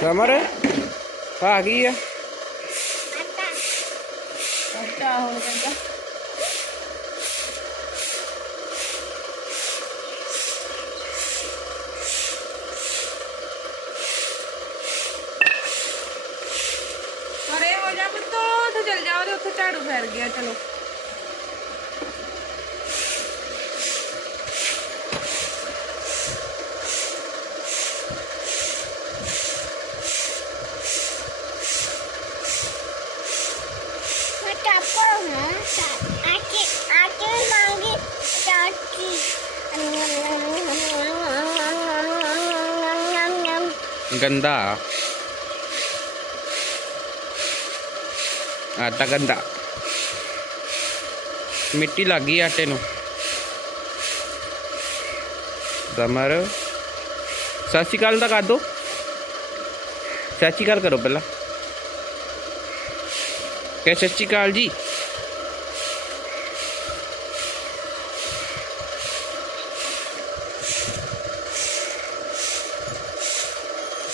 Summer ਆ ਗਈ ਆ ਅੱਛਾ ਹੁਣ ਕਹਿੰਦਾ ਗੰਦਾ ਆਟਾ ਗੰਦਾ ਮਿੱਟੀ ਲੱਗ ਗਈ ਆਟੇ ਨੂੰ ਸਮਰ ਸਤਿ ਸ਼੍ਰੀ ਅਕਾਲ ਦਾ ਕਰ ਦੋ ਸਤਿ ਸ਼੍ਰੀ ਅਕਾਲ ਕਰੋ ਪਹਿਲਾਂ ਕਿ ਸਤਿ ਸ਼੍ਰੀ ਅਕਾਲ ਜੀ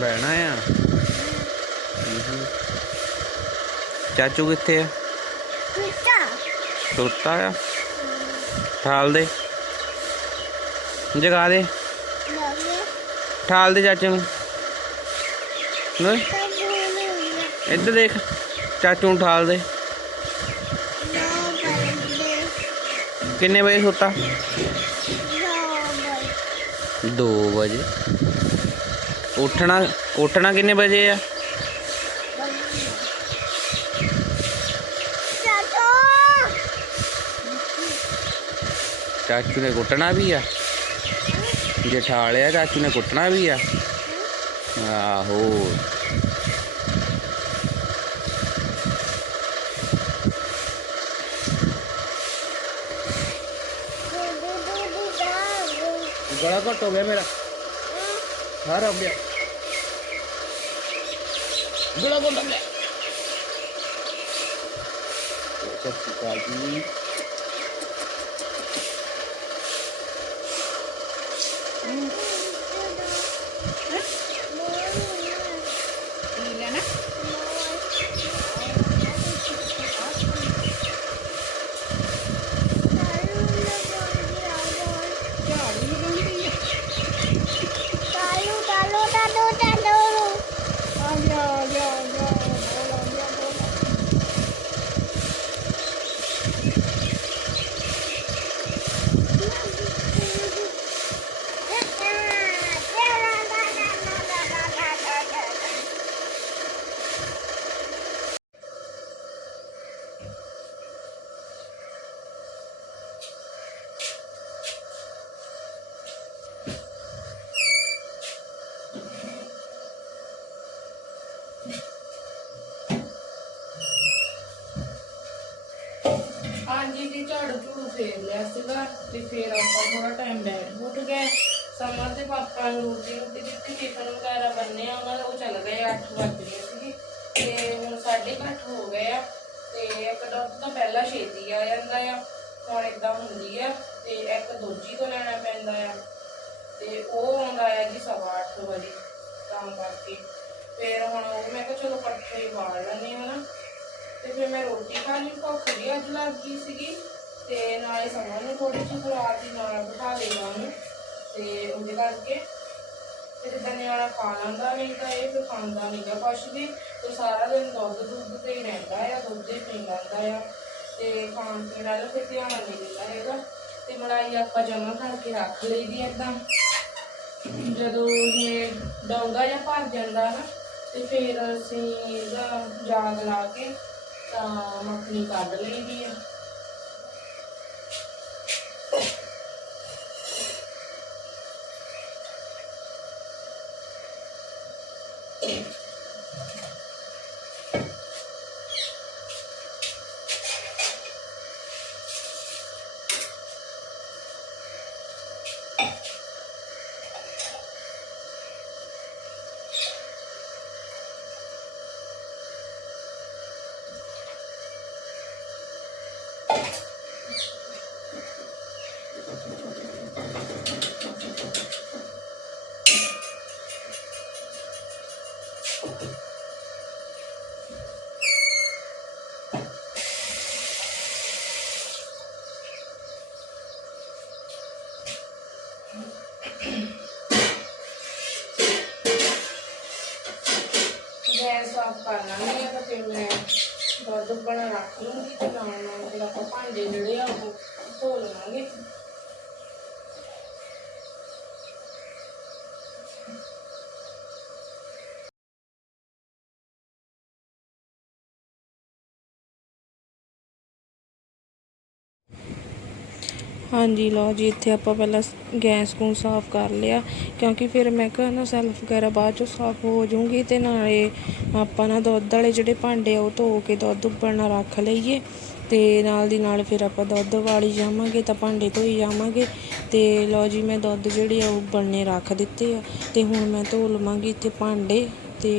बहना चाचू कितने है ठाल दे जगा दे ठाल दे चाचू इधर देख चाचू ठाल दे किन्ने बजे सुता दो बजे ਉੱਠਣਾ ਉੱਠਣਾ ਕਿੰਨੇ ਵਜੇ ਆ चाचू ਚਾਚੂ ਨੇ ਕੁੱਟਣਾ ਵੀ ਆ ਜੇ ਠਾਲਿਆ ਚਾਚੂ ਨੇ ਕੁੱਟਣਾ ਵੀ ਆ ਆਹੋ दीदी दीदी जाओ ਗਲਾ ਘਟ ਹੋ ਗਿਆ ਮੇਰਾ ਸਾਰ ਹੋ ਗਿਆ ਗਲਾ ਘਟ ਹੋ ਗਿਆ ਸਤਿ ਸ਼੍ਰੀ ਅਕਾਲ ਜੀ ਕੀ ਹਾਂਜੀ ਜੀ, ਝਾੜੂ ਝੂੜੂ ਫੇਰ ਲਿਆ ਸੀਗਾ ਤੇ ਫੇਰ ਆਪਾਂ ਥੋੜਾ ਟਾਈਮ ਬੈਠ ਉੱਠ ਗਏ। ਸਮਰ ਦੇ ਪਾਪਾ ਨੂੰ ਰੋਟੀ ਰੋਟੀ ਦਿੱਤੀ ਟਿਫਨ ਵਗੈਰਾ ਬੰਨੇ ਆ, ਉਹਨਾਂ ਦਾ ਉਹ ਚੱਲ ਗਏ 8 ਵਜ ਗਏ ਸੀਗੇ। ਤੇ ਹੁਣ 8:30 ਹੋ ਗਏ ਆ ਤੇ ਇੱਕ ਦੁੱਧ ਤਾਂ ਪਹਿਲਾਂ ਛੇਤੀ ਆ ਜਾਂਦਾ ਆ, ਹੁਣ ਇਦਾਂ ਹੁੰਦੀ ਆ ਤੇ ਇੱਕ ਦੂਜੀ ਤੋਂ ਲੈਣਾ ਪੈਂਦਾ ਆ। ਤੇ ਉਹ ਆਉਂਦਾ ਆ ਜੀ 8:30 ਵਜੇ ਤਾਂ ਕਰਕੇ। ਫਿਰ ਹੁਣ ਉਹ ਮੈਂ ਕਿਹਾ ਚਲੋ ਪੱਠੇ ਵਾਲ ਲੈਣੇ ਆ ਤੇ ਫਿਰ ਮੈਂ ਰੋਟੀ ਖਾ ਲਈ ਭੁੱਖ ਵੀ ਅੱਜ ਲੱਗ ਗਈ ਸੀਗੀ ਤੇ ਨਾਲੇ ਸਮਾਂ ਨੂੰ ਥੋੜੀ ਜਿਹੀ ਖੁਰਾਕ ਦੀ ਨਾਲ ਬਿਠਾ ਦੇਗਾ ਉਹਨੂੰ ਤੇ ਉਹਦੇ ਕਰਕੇ। ਤੇ ਜਿੱਦਾਂ ਨਿਆਣਾ ਖਾ ਲੈਂਦਾ ਨਹੀਂ ਤਾਂ ਇਹ ਫਿਰ ਖਾਂਦਾ ਨਹੀਂਗਾ ਕੁਛ ਵੀ ਤੇ ਸਾਰਾ ਦਿਨ ਦੁੱਧ ਦੁੱਧ ਤੇ ਹੀ ਰਹਿੰਦਾ ਆ, ਦੁੱਧ ਹੀ ਪੀ ਲੈਂਦਾ ਆ। ਤੇ ਖਾਣ ਪੀਣ ਵਾਲਾ ਫਿਰ ਧਿਆਨ ਨਹੀਂ ਦਿੰਦਾ ਹੈਗਾ। ਤੇ ਮਲਾਈ ਆਪਾਂ ਜਮਾ ਕਰਕੇ ਰੱਖ ਲਈਦੀ ਏਦਾਂ ਜਦੋਂ ਇਹ ਡੌਂਗਾ ਜਾਂ ਭਰ ਜਾਂਦਾ ਨਾ, ਤੇ ਫਿਰ ਅਸੀਂ ਇਹਦਾ ਜਾਗ ਲਾ ਕੇ ਤਾਂ ਮੱਖਣੀ ਕੱਢ ਲਈਦੀ ਆ। ਸਾਫ਼ ਕਰ ਲਾਂਗੇ ਤਾਂ ਫਿਰ ਮੈਂ ਦੁੱਧ ਬਣਾ ਰੱਖ ਲੂੰਗੀ ਤੇ ਨਾਲ ਨਾਲ ਫਿਰ ਆਪਾਂ ਭਾਂਡੇ ਜਿਹੜੇ ਆ ਉਹ ਧੋ ਲਵਾਂਗੇ। ਹਾਂਜੀ, ਲਓ ਜੀ, ਇੱਥੇ ਆਪਾਂ ਪਹਿਲਾਂ ਗੈਸ ਨੂੰ ਸਾਫ਼ ਕਰ ਲਿਆ, ਕਿਉਂਕਿ ਫਿਰ ਮੈਂ ਕਿਹਾ ਨਾ ਸੈਲਫ ਵਗੈਰਾ ਬਾਅਦ ਚੋਂ ਸਾਫ਼ ਹੋ ਜਾਊਗੀ ਤੇ ਨਾਲੇ ਆਪਾਂ ਨਾ ਦੁੱਧ ਵਾਲੇ ਜਿਹੜੇ ਭਾਂਡੇ ਆ ਉਹ ਧੋ ਕੇ ਦੁੱਧ ਉੱਬਲਣਾ ਰੱਖ ਲਈਏ ਤੇ ਨਾਲ ਦੀ ਨਾਲ ਫਿਰ ਆਪਾਂ ਦੁੱਧ ਵਾਲੀ ਜਾਵਾਂਗੇ ਤਾਂ ਭਾਂਡੇ ਧੋਈ ਜਾਵਾਂਗੇ ਤੇ ਲਓ ਜੀ, ਮੈਂ ਦੁੱਧ ਜਿਹੜੇ ਆ ਉਹ ਉਬਲਣੇ ਰੱਖ ਦਿੱਤੇ ਆ ਤੇ ਹੁਣ ਮੈਂ ਧੋ ਲਵਾਂਗੀ ਇੱਥੇ ਭਾਂਡੇ ਤੇ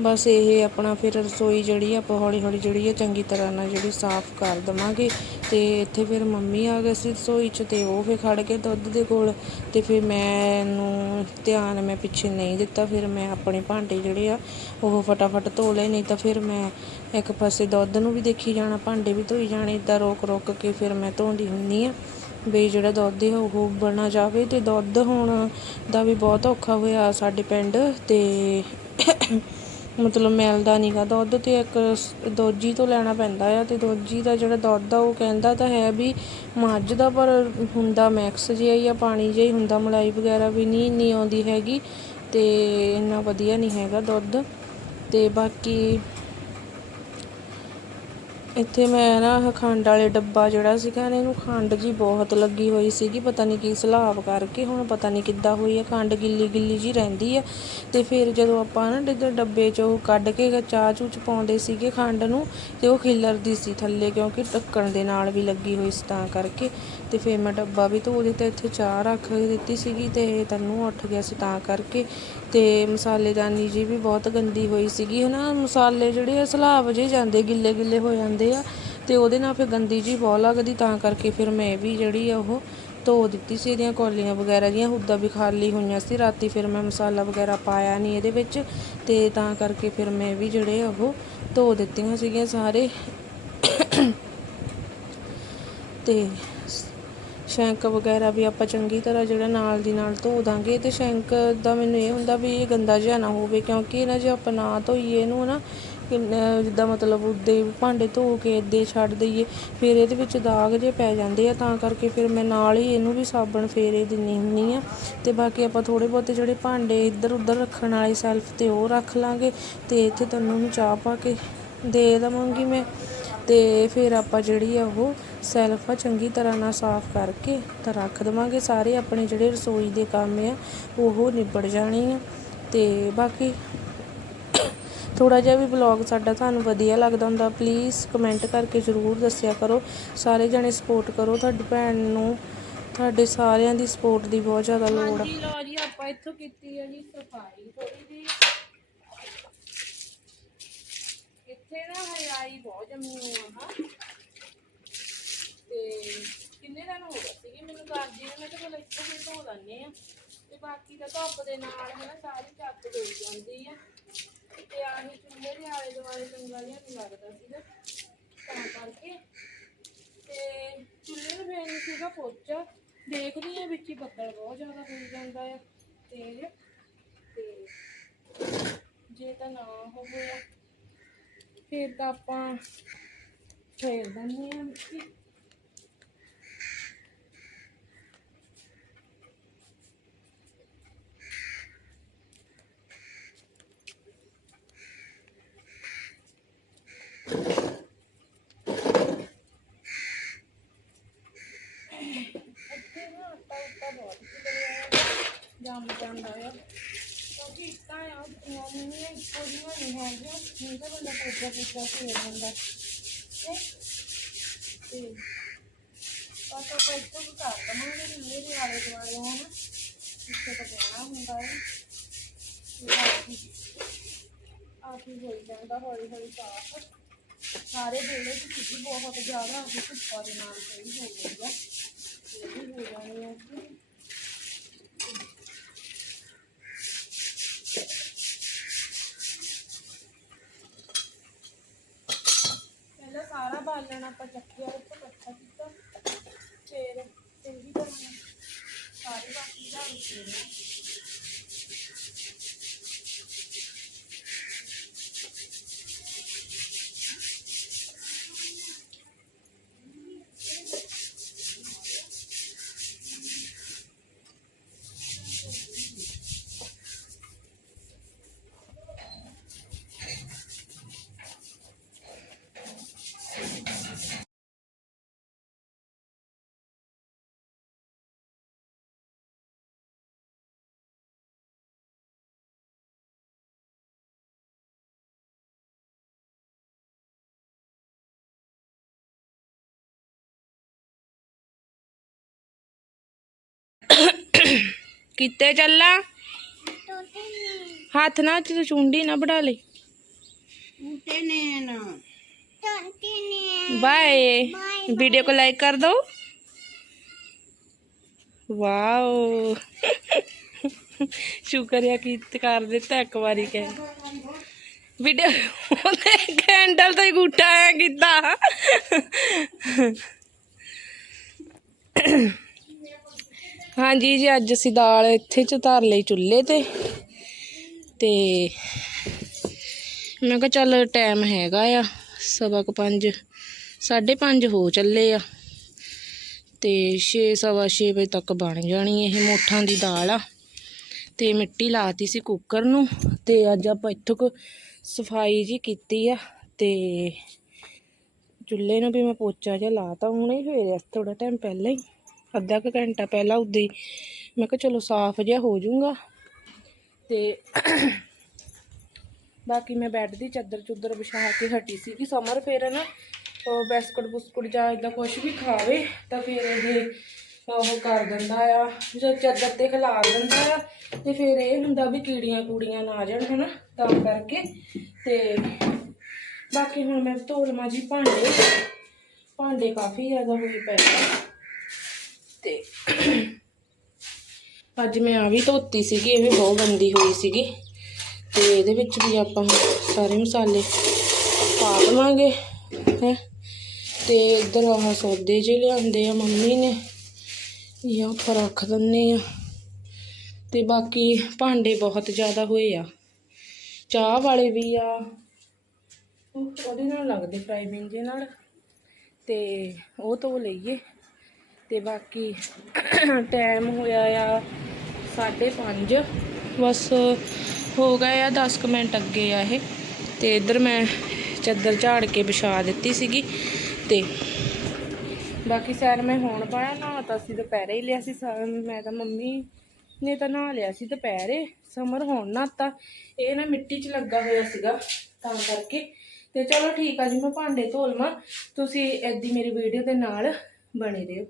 ਬਸ ਇਹ ਆਪਣਾ ਫਿਰ ਰਸੋਈ ਜਿਹੜੀ ਆ, ਆਪਾਂ ਹੌਲੀ ਹੌਲੀ ਜਿਹੜੀ ਆ, ਚੰਗੀ ਤਰ੍ਹਾਂ ਨਾਲ ਜਿਹੜੀ ਸਾਫ਼ ਕਰ ਦਵਾਂਗੇ। ਤੇ ਇੱਥੇ ਫਿਰ ਮੰਮੀ ਆ ਗਏ ਸੀ ਰਸੋਈ 'ਚ ਤੇ ਉਹ ਫਿਰ ਖੜ ਕੇ ਦੁੱਧ ਦੇ ਕੋਲ। ਤੇ ਫਿਰ ਮੈਨੂੰ ਧਿਆਨ ਮੈਂ ਪਿੱਛੇ ਨਹੀਂ ਦਿੱਤਾ, ਫਿਰ ਮੈਂ ਆਪਣੇ ਭਾਂਡੇ ਜਿਹੜੇ ਆ, ਉਹ ਫਟਾਫਟ ਧੋ ਲਏ। ਨਹੀਂ ਤਾਂ ਫਿਰ ਮੈਂ ਇੱਕ ਪਾਸੇ ਦੁੱਧ ਨੂੰ ਵੀ ਦੇਖੀ ਜਾਣਾ, ਭਾਂਡੇ ਵੀ ਧੋਈ ਜਾਣੇ ਇਦਾਂ ਰੋਕ ਰੋਕ ਕੇ ਫਿਰ ਮੈਂ ਧੋਂਦੀ ਹੁੰਨੀ ਆ। ਵੀ ਜਿਹੜਾ ਦੁੱਧ ਹੈ ਉਹ ਬਣਾ ਜਾਵੇ। ਤੇ ਦੁੱਧ ਹੁਣ ਦਾ ਵੀ ਬਹੁਤ ਔਖਾ ਹੋਇਆ ਸਾਡੇ ਪਿੰਡ ਤੇ ਮਤਲਬ ਮਿਲਦਾ ਨਹੀਂਗਾ ਦੁੱਧ ਅਤੇ ਇੱਕ ਦੋਜੀ ਤੋਂ ਲੈਣਾ ਪੈਂਦਾ ਆ ਅਤੇ ਦੋਜੀ ਦਾ ਜਿਹੜਾ ਦੁੱਧ ਆ ਉਹ ਕਹਿੰਦਾ ਤਾਂ ਹੈ ਵੀ ਮੱਝ ਦਾ ਪਰ ਹੁੰਦਾ ਮੈਕਸ ਜਿਹਾ ਹੀ ਆ, ਪਾਣੀ ਜਿਹਾ ਹੀ ਹੁੰਦਾ, ਮਲਾਈ ਵਗੈਰਾ ਵੀ ਨਹੀਂ ਇੰਨੀ ਆਉਂਦੀ ਹੈਗੀ ਅਤੇ ਇੰਨਾ ਵਧੀਆ ਨਹੀਂ ਹੈਗਾ ਦੁੱਧ। ਅਤੇ ਬਾਕੀ ਇੱਥੇ ਮੈਂ ਨਾ ਆਹ ਖੰਡ ਵਾਲੇ ਡੱਬਾ ਜਿਹੜਾ ਸੀਗਾ ਨਾ, ਇਹਨੂੰ ਖੰਡ ਜੀ ਬਹੁਤ ਲੱਗੀ ਹੋਈ ਸੀਗੀ, ਪਤਾ ਨਹੀਂ ਕੀ ਸਲਾਬ ਕਰਕੇ, ਹੁਣ ਪਤਾ ਨਹੀਂ ਕਿੱਦਾਂ ਹੋਈ ਆ, ਖੰਡ ਗਿੱਲੀ ਗਿੱਲੀ ਜੀ ਰਹਿੰਦੀ ਆ। ਤੇ ਫਿਰ ਜਦੋਂ ਆਪਾਂ ਨਾ ਡਿੱਦਰ ਡੱਬੇ ਚੋਂ ਕੱਢ ਕੇ ਚਾਹ ਚੂਹ ਚ ਪਾਉਂਦੇ ਸੀਗੇ ਖੰਡ ਨੂੰ, ਤੇ ਉਹ ਖਿਲਰਦੀ ਸੀ ਥੱਲੇ, ਕਿਉਂਕਿ ਢੱਕਣ ਦੇ ਨਾਲ ਵੀ ਲੱਗੀ ਹੋਈ ਸੀ ਤਾਂ ਕਰਕੇ। ਤੇ ਫਿਰ ਮੈਂ ਡੱਬਾ ਵੀ ਧੋ ਦਿੱਤਾ, ਇੱਥੇ ਚਾਹ ਰੱਖ ਦਿੱਤੀ ਸੀਗੀ ਤੇ ਤੈਨੂੰ ਉੱਠ ਗਿਆ ਸੀ ਤਾਂ ਕਰਕੇ। ਤੇ ਮਸਾਲੇਦਾਨੀ ਜੀ ਵੀ ਬਹੁਤ ਗੰਦੀ ਹੋਈ ਸੀਗੀ, ਹਨਾ? ਮਸਾਲੇ ਜਿਹੜੇ ਆ, ਸਲਾਬ ਜੇ ਜਾਂਦੇ ਗਿੱਲੇ ਗਿੱਲੇ ਹੋ ਜਾਂਦੇ ਆ, ਤੇ ਉਹਦੇ ਨਾਲ ਫਿਰ ਗੰਦੀ ਜੀ ਬਹੁਤ ਲੱਗਦੀ, ਤਾਂ ਕਰਕੇ ਫਿਰ ਮੈਂ ਵੀ ਜਿਹੜੀ ਆ, ਉਹ ਧੋ ਦਿੱਤੀ ਸੀ ਇਹਦੀਆਂ ਕੌਲੀਆਂ ਵਗੈਰਾ ਦੀਆਂ ਹੁੱਦਾਂ ਵੀ ਖਾਲੀ ਹੋਈਆਂ ਸੀ। ਰਾਤੀ ਫਿਰ ਮੈਂ ਮਸਾਲਾ ਵਗੈਰਾ ਪਾਇਆ ਨਹੀਂ ਇਹਦੇ ਵਿੱਚ, ਤੇ ਤਾਂ ਕਰਕੇ ਫਿਰ ਮੈਂ ਵੀ ਜਿਹੜੇ ਉਹ ਧੋ ਦਿੱਤੀਆਂ ਸੀਗੀਆਂ ਸਾਰੇ। ਤੇ ਸ਼ੈਂਕ ਵਗੈਰਾ ਵੀ ਆਪਾਂ ਚੰਗੀ ਤਰ੍ਹਾਂ ਜਿਹੜਾ ਨਾਲ ਦੀ ਨਾਲ ਧੋ ਦਾਂਗੇ ਤੇ ਸ਼ੈਂਕ ਦਾ ਮੈਨੂੰ ਇਹ ਹੁੰਦਾ ਵੀ ਇਹ ਗੰਦਾ ਜਿਹਾ ਨਾ ਹੋਵੇ ਕਿਉਂਕਿ ਇਹਨਾਂ ਜੇ ਆਪਾਂ ਨਾ ਧੋਈਏ ਇਹਨੂੰ ਨਾ ਜਿੱਦਾਂ ਮਤਲਬ ਉੱਦੇ ਭਾਂਡੇ ਧੋ ਕੇ ਇੱਦੇ ਛੱਡ ਦਈਏ, ਫਿਰ ਇਹਦੇ ਵਿੱਚ ਦਾਗ ਜੇ ਪੈ ਜਾਂਦੇ ਆ ਤਾਂ ਕਰਕੇ ਫਿਰ ਮੈਂ ਨਾਲ ਹੀ ਇਹਨੂੰ ਵੀ ਸਾਬਣ ਫੇਰੇ ਦਿੰਨੀ ਹੁੰਨੀ ਆ ਤੇ ਬਾਕੀ ਆਪਾਂ ਥੋੜੇ ਬਹੁਤੇ ਜਿਹੜੇ ਭਾਂਡੇ ਇੱਧਰ ਉੱਧਰ ਰੱਖਣ ਵਾਲੇ ਸੈਲਫ ਤੇ ਉਹ ਰੱਖ ਲਾਂਗੇ ਤੇ ਇੱਥੇ ਤੈਨੂੰ ਨੂੰ ਚਾਹ ਪਾ ਕੇ ਦੇ ਦਵਾਂਗੀ ਮੈਂ। ਤੇ ਫਿਰ ਆਪਾਂ ਜਿਹੜੀ ਆ ਉਹ ਸੈਲਫ ਆ, ਚੰਗੀ ਤਰ੍ਹਾਂ ਨਾਲ ਸਾਫ਼ ਕਰਕੇ ਤਾਂ ਰੱਖ ਦੇਵਾਂਗੇ। ਸਾਰੇ ਆਪਣੇ ਜਿਹੜੇ ਰਸੋਈ ਦੇ ਕੰਮ ਆ, ਉਹ ਨਿਬੜ ਜਾਣੇ ਆ। ਅਤੇ ਬਾਕੀ ਥੋੜਾ ਜਿਹਾ ਵੀ ਵਲੌਗ ਸਾਡਾ ਤੁਹਾਨੂੰ ਵਧੀਆ ਲੱਗਦਾ ਹੁੰਦਾ ਪਲੀਜ਼ ਕਮੈਂਟ ਕਰਕੇ ਜ਼ਰੂਰ ਦੱਸਿਆ ਕਰੋ। ਸਾਰੇ ਜਣੇ ਸਪੋਰਟ ਕਰੋ। ਤੁਹਾਡੀ ਭੈਣ ਨੂੰ, ਤੁਹਾਡੇ ਸਾਰਿਆਂ ਦੀ ਸਪੋਰਟ ਦੀ ਬਹੁਤ ਜ਼ਿਆਦਾ ਲੋੜ ਆ। ਲਓ ਜੀ, ਆਪਾਂ ਇੱਥੋਂ ਕੀਤੀ ਹੈ ਜੀ ਸਫ਼ਾਈ। ਥੋੜੀ ਜੀ ਨਾ ਹਰਿਆਈ ਬਹੁਤ ਜੰਮੀ ਹੋਈ ਆ ਹਾਂ ਤੇ ਕਿੰਨੇ ਦਿਨ ਹੋ ਗਏ ਸੀਗੇ ਮੈਨੂੰ ਕਰਦੀ ਨੇ, ਮੈਂ ਕਿਹਾ ਚਲੋ ਇੱਥੇ ਹੀ ਧੋ ਲੈਂਦੇ ਆ। ਤੇ ਬਾਕੀ ਤਾਂ ਧੁੱਪ ਦੇ ਨਾਲ ਹੈ ਨਾ, ਸਾਰੀ ਚੱਕ ਦੇ ਜਾਂਦੀ ਆ। ਤੇ ਆਹੀ ਚੁੱਲ੍ਹੇ ਦੇ ਆਲੇ ਦੁਆਲੇ ਚੰਗਾ ਜਿਹਾ ਨਹੀਂ ਲੱਗਦਾ ਸੀਗਾ। ਤਾਂ ਕਰਕੇ ਤੇ ਚੁੱਲ੍ਹੇ ਨੂੰ ਫੇਰ ਸੀਗਾ ਪੋਚਾ। ਦੇਖਦੀ ਆ ਵਿੱਚ ਹੀ ਬੱਦਲ ਬਹੁਤ ਜ਼ਿਆਦਾ ਹੋ ਜਾਂਦਾ ਆ ਤੇ ਤੇ ਜੇ ਤਾਂ ਨਾ ਹੋਵੇ। ਫਿਰ ਤਾਂ ਆਪਾਂ ਫੇਰ ਦਿੰਦੇ ਆ ਮਿੱਟੀ ਇੱਥੇ ਨਾ ਜਾਂਦਾ ਆ ਕਿਉਂਕਿ ਇੱਟਾਂ ਆ ਉਹ ਨਹੀਂ ਇੱਕੋ ਜਿਹੀਆਂ ਨਹੀਂ ਹੈਗੀਆਂ, ਨਹੀਂ ਤਾਂ ਬੰਦਾ ਪੋਚਾ ਪੋਚਾ ਫੇਰ ਦਿੰਦਾ ਤੇ ਤੇ ਬਸ ਆਪਾਂ ਇੱਥੋਂ ਕਰ ਦਵਾਂਗੇ ਚੁੱਲ੍ਹੇ ਦੇ ਆਲੇ ਦੁਆਲੇ ਹਨ ਇੱਥੇ ਤਾਂ ਬਹਿਣਾ ਹੁੰਦਾ ਹੈ। ਆਪ ਹੀ ਹੋਈ ਜਾਂਦਾ, ਹੌਲੀ ਹੌਲੀ ਸਾਫ਼। ਸਾਰੇ ਵੇਲੇ ਦੀ ਸਿੱਧੀ ਬਹੁਤ ਜ਼ਿਆਦਾ ਆ ਧੁੱਪਾਂ ਦੇ ਨਾਲ ਸਹੀ ਹੋ ਗਈ ਆ ਇਹ ਵੀ ਹੋ ਜਾਣੀ ਆ ਬਾਲਣ ਆਪਾਂ ਚੱਕਿਆ ਉੱਤੇ ਮੱਥਾ ਕੀਤਾ। ਫਿਰ ਚੰਗੀ ਤਰ੍ਹਾਂ ਸਾਰੀ ਬਾਕੀ ਦਾ ਰੁਕੀ ਕਿੱਤੇ ਚੱਲਾ ਟੋਟੇ ਨੇ ਹੱਥ ਨਾ ਚ ਚੁੰਡੀ ਨਾ ਵੜਾ ਲਈ ਟੋਟੇ ਨੇ ਬਾਏ ਵੀਡੀਓ को लाइक कर दो ਵਾਓ ਸ਼ੁਕਰੀਆ ਕੀ ਕਰ ਦਿੱਤਾ ਇੱਕ ਵਾਰੀ ਕਹਿ ਵੀਡੀਓ ਉਹਨੇ ਕੈਂਡਲ ਤੇ ਗੁੱਟਾ ਆ ਕੀਤਾ ਹਾਂਜੀ ਜੀ, ਅੱਜ ਅਸੀਂ ਦਾਲ ਇੱਥੇ ਚ ਧਰ ਲਈ ਚੁੱਲ੍ਹੇ ਤੇ। ਤੇ ਮੈਂ ਕਿਹਾ ਚੱਲ ਟਾਈਮ ਹੈਗਾ ਆ, ਸਵਾ ਕੁ ਪੰਜ, ਸਾਢੇ ਪੰਜ ਹੋ ਚੱਲੇ ਆ। ਤੇ 6 ਸਵਾ ਛੇ ਵਜੇ ਤੱਕ ਬਣ ਜਾਣੀ ਇਹ ਮੋਠਾਂ ਦੀ ਦਾਲ ਆ। ਤੇ ਮਿੱਟੀ ਲਾਤੀ ਸੀ ਕੁੱਕਰ ਨੂੰ, ਤੇ ਅੱਜ ਆਪਾਂ ਇੱਥੋਂ ਕੁ ਸਫ਼ਾਈ ਜੀ ਕੀਤੀ ਆ। ਤੇ ਚੁੱਲ੍ਹੇ ਨੂੰ ਵੀ ਮੈਂ ਪੋਚਾ ਜਿਹਾ ਲਾਤਾ ਹੁਣੇ ਹੀ ਹੋਇਆ ਥੋੜਾ ਟਾਈਮ ਪਹਿਲਾਂ ਹੀ। ਅੱਧਾ ਕੁ ਘੰਟਾ ਪਹਿਲਾਂ ਉਦੋਂ ਹੀ ਮੈਂ ਕਿਹਾ ਚਲੋ ਸਾਫ਼ ਜਿਹਾ ਹੋ ਜਾਊਗਾ। ਤੇ ਬਾਕੀ ਮੈਂ ਬੈੱਡ ਦੀ ਚਾਦਰ ਚੁੱਦਰ ਵਿਛਾ ਕੇ ਹਟੀ ਸੀ ਕਿ ਸਮਰ ਫੇਰ ਨਾ, ਉਹ ਬਿਸਕੁਟ ਬੁਸਕੁਟ ਜਾਂ ਇਦਾਂ ਕੁਝ ਵੀ ਖਾਵੇ ਤਾਂ ਫਿਰ ਇਹ ਉਹ ਕਰ ਦਿੰਦਾ ਆ। ਜਦ ਚਾਦਰ ਤੇ ਖਿਲਾਰ ਦਿੰਦਾ ਆ, ਤੇ ਫਿਰ ਇਹ ਹੁੰਦਾ ਵੀ ਕੀੜੀਆਂ ਕੂੜੀਆਂ ਨਾ ਆ ਜਾਣ ਹਨਾ, ਤਾਂ ਕਰਕੇ। ਤੇ ਬਾਕੀ ਹੁਣ ਮੈਂ ਧੋ ਲਵਾਂ ਜੀ ਭਾਂਡੇ। ਭਾਂਡੇ ਕਾਫੀ ਜ਼ਿਆਦਾ ਹੋਏ ਪਏ ਆ। ਤੇ। ਅੱਜ ਮੈਂ ਆ ਵੀ ਧੋਤੀ ਸੀਗੀ, ਇਹ ਵੀ ਬਹੁਤ ਗੰਦੀ ਹੋਈ ਸੀਗੀ। ਤੇ ਇਹਦੇ ਵਿੱਚ ਵੀ ਆਪਾਂ ਸਾਰੇ ਮਸਾਲੇ ਪਾ ਦੇਵਾਂਗੇ, ਹੈ। ਤੇ ਇੱਧਰ ਆਹ ਸੌਦੇ ਜਿਹੇ ਲਿਆਂਦੇ ਆ ਮੰਮੀ ਨੇ। ਇਹ ਉੱਪਰ ਰੱਖ ਦਿੰਨੇ ਆ। ਤੇ ਬਾਕੀ ਭਾਂਡੇ ਬਹੁਤ ਜ਼ਿਆਦਾ ਹੋਏ ਆ। ਚਾਹ ਵਾਲੇ ਵੀ ਆ। ਉਹਦੇ ਨਾਲ ਲੱਗਦੇ ਫਰਾਈ ਬਿਨ ਜੇ ਨਾਲ। ਤੇ ਉਹ ਧੋ ਲਈਏ। ਤੇ ਬਾਕੀ ਟਾਈਮ ਹੋਇਆ ਆ 5:30 ਬਸ ਹੋ ਗਏ ਆ 10 ਕੁ ਮਿੰਟ ਅੱਗੇ ਆ ਇਹ। ਤੇ ਇੱਧਰ ਮੈਂ ਚੱਦਰ ਝਾੜ ਕੇ ਵਿਛਾ ਦਿੱਤੀ ਸੀਗੀ। ਤੇ ਬਾਕੀ ਸੈਰ ਮੈਂ ਹੁਣ ਪਾਇਆ ਨਾ ਤਾਂ ਅਸੀਂ ਦੁਪਹਿਰੇ ਹੀ ਲਿਆ ਸੀ ਸਾ- ਮੈਂ ਤਾਂ ਮੰਮੀ ਨੇ ਤਾਂ ਨਹਾ ਲਿਆ ਸੀ ਦੁਪਹਿਰੇ, ਸਮਰ ਹੁਣ ਤਾਂ ਇਹ ਨਾ ਮਿੱਟੀ 'ਚ ਲੱਗਾ ਹੋਇਆ ਸੀਗਾ ਤਾਂ ਕਰਕੇ। ਤੇ ਚਲੋ ਠੀਕ ਆ ਜੀ, ਮੈਂ ਭਾਂਡੇ ਧੋ ਲਵਾਂ। ਤੁਸੀਂ ਐਦੀ ਮੇਰੀ ਵੀਡੀਓ ਦੇ ਨਾਲ ਬਣੇ ਰਹੋ।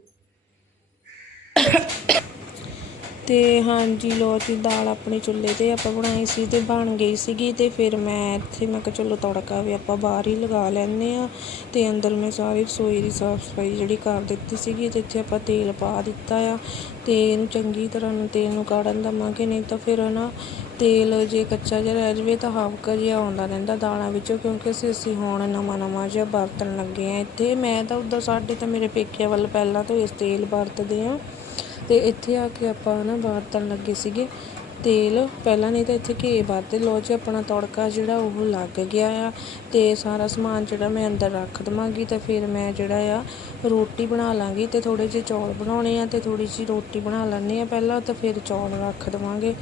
ਤੇ ਹਾਂਜੀ ਲੋ ਜੀ, ਦਾਲ ਆਪਣੇ ਚੁੱਲ੍ਹੇ ਤੇ ਆਪਾਂ ਬਣਾਈ ਸੀ ਤੇ ਬਣ ਗਈ ਸੀਗੀ ਤੇ ਫਿਰ ਮੈਂ ਇੱਥੇ ਮੈਂ ਕਿਹਾ ਚਲੋ ਤੜਕਾ ਵੀ ਆਪਾਂ ਬਾਹਰ ਹੀ ਲਗਾ ਲੈਂਦੇ ਆ ਤੇ ਅੰਦਰ ਮੈਂ ਸਾਰੀ ਰਸੋਈ ਦੀ ਸਾਫ਼ ਸਫ਼ਾਈ ਜਿਹੜੀ ਕਰ ਦਿੱਤੀ ਸੀਗੀ ਤੇ ਇੱਥੇ ਆਪਾਂ ਤੇਲ ਪਾ ਦਿੱਤਾ ਆ। ਤੇ ਇਹਨੂੰ ਚੰਗੀ ਤਰ੍ਹਾਂ ਨੂੰ ਤੇਲ ਨੂੰ ਕਾੜਨ ਦਵਾਂਗੇ, ਨਹੀਂ ਤਾਂ ਫਿਰ ਨਾ ਤੇਲ ਜੇ ਕੱਚਾ ਜਿਹਾ ਰਹਿ ਜਾਵੇ ਤਾਂ ਹਵਕਾ ਜਿਹਾ ਆਉਂਦਾ ਰਹਿੰਦਾ ਦਾਲਾਂ ਵਿੱਚੋਂ ਕਿਉਂਕਿ ਅਸੀਂ ਅਸੀਂ ਹੁਣ ਨਵਾਂ ਨਵਾਂ ਜਿਹਾ ਵਰਤਣ ਲੱਗੇ ਆ ਇੱਥੇ। ਮੈਂ ਤਾਂ ਉੱਧਰ ਸਾਡੇ ਤਾਂ ਮੇਰੇ ਪੇਕਿਆਂ ਵੱਲ ਪਹਿਲਾਂ ਤੋਂ ਇਸ ਤੇਲ ਵਰਤਦੇ ਆ ਅਤੇ ਇੱਥੇ ਆ ਕੇ ਆਪਾਂ ਨਾ ਵਰਤਣ ਲੱਗੇ ਸੀਗੇ। ਤੇਲ, ਪਹਿਲਾਂ ਨਹੀਂ ਤਾਂ ਇੱਥੇ ਘੇ ਵਰਤੇ ਲੋ ਜੀ, ਆਪਣਾ ਤੜਕਾ ਜਿਹੜਾ ਉਹ ਲੱਗ ਗਿਆ ਆ ਤੇ ਸਾਰਾ ਸਮਾਨ ਜਿਹੜਾ ਮੈਂ ਅੰਦਰ ਰੱਖ ਦਵਾਂਗੀ ਤੇ ਫਿਰ ਮੈਂ ਜਿਹੜਾ ਆ ਰੋਟੀ ਬਣਾ ਲਾਂਗੀ ਤੇ ਥੋੜੇ ਜਿਹੇ ਚੌਲ ਬਣਾਉਣੇ ਆ ਤੇ ਥੋੜੀ ਜਿਹੀ ਰੋਟੀ ਬਣਾ ਲੈਣੇ ਆ ਪਹਿਲਾਂ ਤਾਂ ਫਿਰ ਚੌਲ ਰੱਖ ਦਵਾਂਗੇ।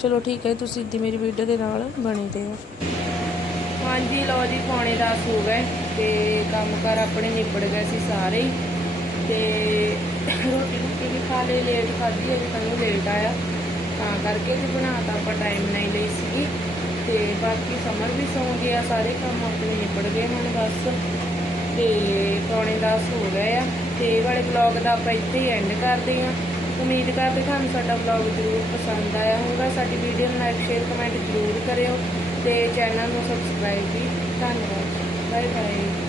ਚਲੋ ਠੀਕ ਹੈ, ਤੁਸੀਂ ਇੱਦੀ ਮੇਰੀ ਵੀਡੀਓ ਦੇ ਨਾਲ ਬਣੇ ਰਹੋ ਹਾਂਜੀ, ਲਓ ਜੀ, ਪੌਣੇ 10 ਹੋ ਗਏ ਤੇ ਕੰਮ ਕਰ ਆਪਣੇ ਨਿਬੜ ਗਏ ਸੀ ਸਾਰੇ ਹੀ ਤੇ ਰੋਟੀ ਲੇਟ ਖਾਧੀ ਅਜੇ ਤੱਕ ਲੇਟ ਆਇਆ। ਤਾਂ ਕਰਕੇ ਵੀ ਬਣਾ ਤਾਂ ਆਪਾਂ ਟਾਈਮ ਨਹੀਂ ਲਈ ਸੀਗੀ। ਤੇ ਬਾਕੀ ਸਮਰ ਵੀ ਸੌਂ ਗਿਆ, ਸਾਰੇ ਕੰਮ ਆਪਣੇ ਨਿਬੜ ਗਏ ਹੁਣ ਬਸ। ਤੇ ਪੌਣੇ 10 ਹੋ ਗਏ ਆ। ਤੇ ਇਹ ਵਾਲੇ ਵਲੌਗ ਦਾ ਆਪਾਂ ਇੱਥੇ ਹੀ ਐਂਡ ਕਰਦੇ ਹਾਂ। ਉਮੀਦ ਕਰਦੇ ਤੁਹਾਨੂੰ ਸਾਡਾ ਵਲੌਗ ਜ਼ਰੂਰ ਪਸੰਦ ਆਇਆ ਹੋਊਗਾ। ਸਾਡੀ ਵੀਡੀਓ ਨੂੰ ਲਾਈਕ ਸ਼ੇਅਰ ਕਮੈਂਟ ਜ਼ਰੂਰ ਕਰਿਓ। ਤੇ ਚੈਨਲ ਨੂੰ ਸਬਸਕ੍ਰਾਈਬ ਵੀ। ਧੰਨਵਾਦ। Bye bye